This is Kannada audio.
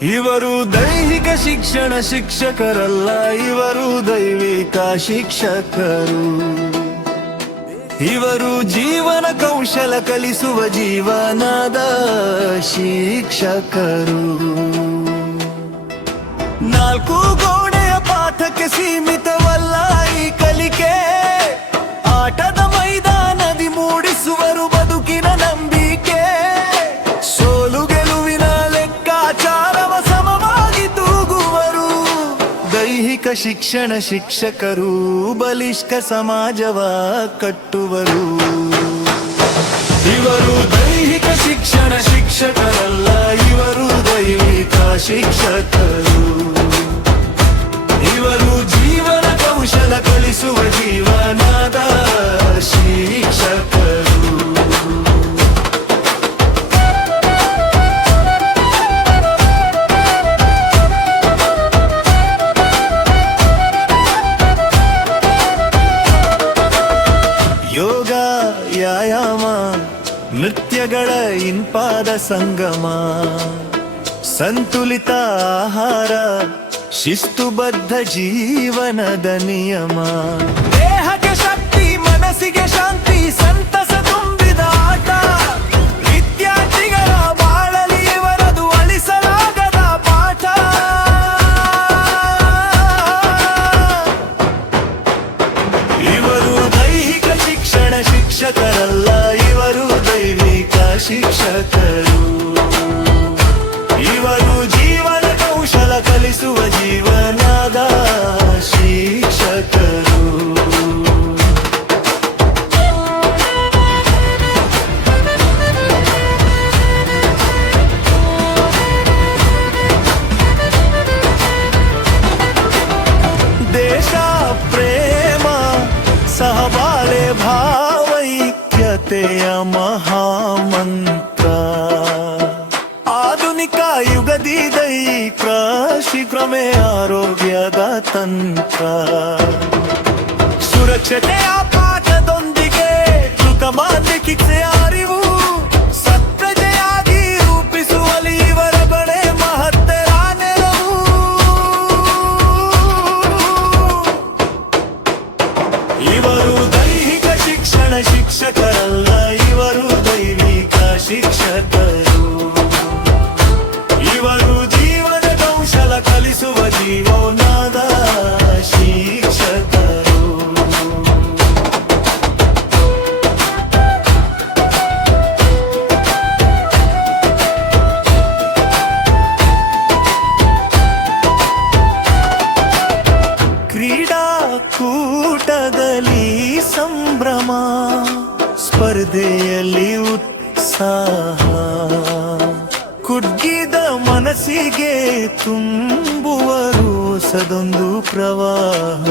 ಇವರು ದೈಹಿಕ ಶಿಕ್ಷಣ ಶಿಕ್ಷಕರಲ್ಲ, ಇವರು ದೈವಿಕ ಶಿಕ್ಷಕರು. ಇವರು ಜೀವನ ಕೌಶಲ ಕಲಿಸುವ ಜೀವನದ ಶಿಕ್ಷಕರು. ನಾಲ್ಕು ಗೋಡೆಯ ಪಾಠಕ್ಕೆ ಸೀಮಿತವಲ್ಲ ಈ ಕಲಿಕೆ, ಆಟದ ಮೈದಾನದಿ ಮೂಡಿಸುವರು ಬದುಕಿನ ನಂಬಿಕೆ. ಸೋಲು ಗೆಲುವಿನ ಲೆಕ್ಕಾಚಾರವ ಸಮವಾಗಿ ತೂಗುವರು. ದೈಹಿಕ ಶಿಕ್ಷಣ ಶಿಕ್ಷಕರು ಬಲಿಷ್ಠ ಸಮಾಜವ ಕಟ್ಟುವರು. ಇವರು ದೈಹಿಕ ಶಿಕ್ಷಣ ಶಿಕ್ಷಕರಲ್ಲ, ಇವರು ದೈವಿಕ ಶಿಕ್ಷಕರು. ಇವರು ಜೀವನ ಕೌಶಲ ಕಲಿಸುವ ಜೀವನದ ಶಿಕ್ಷಕರು. ಯೋಗ, ವ್ಯಾಯಾಮ, ನೃತ್ಯಗಳ ಇಂಪಾದ ಸಂಗಮ, ಸಂತುಲಿತ ಆಹಾರ, ಶಿಸ್ತುಬದ್ಧ ಜೀವನದ ನಿಯಮ. ದೇಹಕ್ಕೆ ಶಕ್ತಿ, ಮನಸ್ಸಿಗೆ ಶಾಂತಿ, ಸಂತಸ ತುಂಬಿದ ಆಟ. ವಿದ್ಯಾರ್ಥಿಗಳ ಬಾಳಲಿ ಇವರದು ಅಳಿಸಲಾಗದ ಪಾಠ. ಇವರು ದೈಹಿಕ ಶಿಕ್ಷಣ ಶಿಕ್ಷಕರಲ್ಲ, ಇವರು ದೈವಿಕ ಶಿಕ್ಷಕರು. ಇವರು ಜೀವನ ಕೌಶಲ ಕಲಿಸುವ ಜೀವನದ ಶಿಕ್ಷಕರು. ದೇಶ ಪ್ರೇಮ, ಸಹಬಾಳೆ ಭಾವೈಕ್ಯತೆಯ ಮಹಾಮಂತ್ರ. ಆಧುನಿಕ ಯುಗದಿ ದೈಹಿಕ ಶೀಘ್ರಮೇ ಆರೋಗ್ಯದ ತಂತ್ರ. ಸುರಕ್ಷತೆಯ ಪಾಠದೊಂದಿಗೆ ಕೃತಮಾಂತ್ರಿಕತೆಯ ಅರಿವು. ಸತ್ಪ್ರಜೆಯಾಗಿ ರೂಪಿಸುವಲ್ಲಿ ಇವರ ಬಳೆ ಮಹತ್ತರ ನೆರವು. ಇವರು ದೈಹಿಕ ಶಿಕ್ಷಣ ಶಿಕ್ಷಕರಲ್ಲ, ಇವರು ದೈವಿಕ ಶಿಕ್ಷಕರು. ಇವರು ಜೀವನ ಕೌಶಲ ಕಲಿಸುವ ಜೀವನದ ಶಿಕ್ಷಕರು. ಕ್ರೀಡಾಕೂಟದಲ್ಲಿ ಸಂಭ್ರಮ, ಸ್ಪರ್ಧೆಯಲ್ಲಿ ಉತ್ಸಾಹ. ಕುಗ್ಗಿದ ಮನಸ್ಸಿಗೆ ತುಂಬುವರು ಹೊಸದೊಂದು ಪ್ರವಾಹ.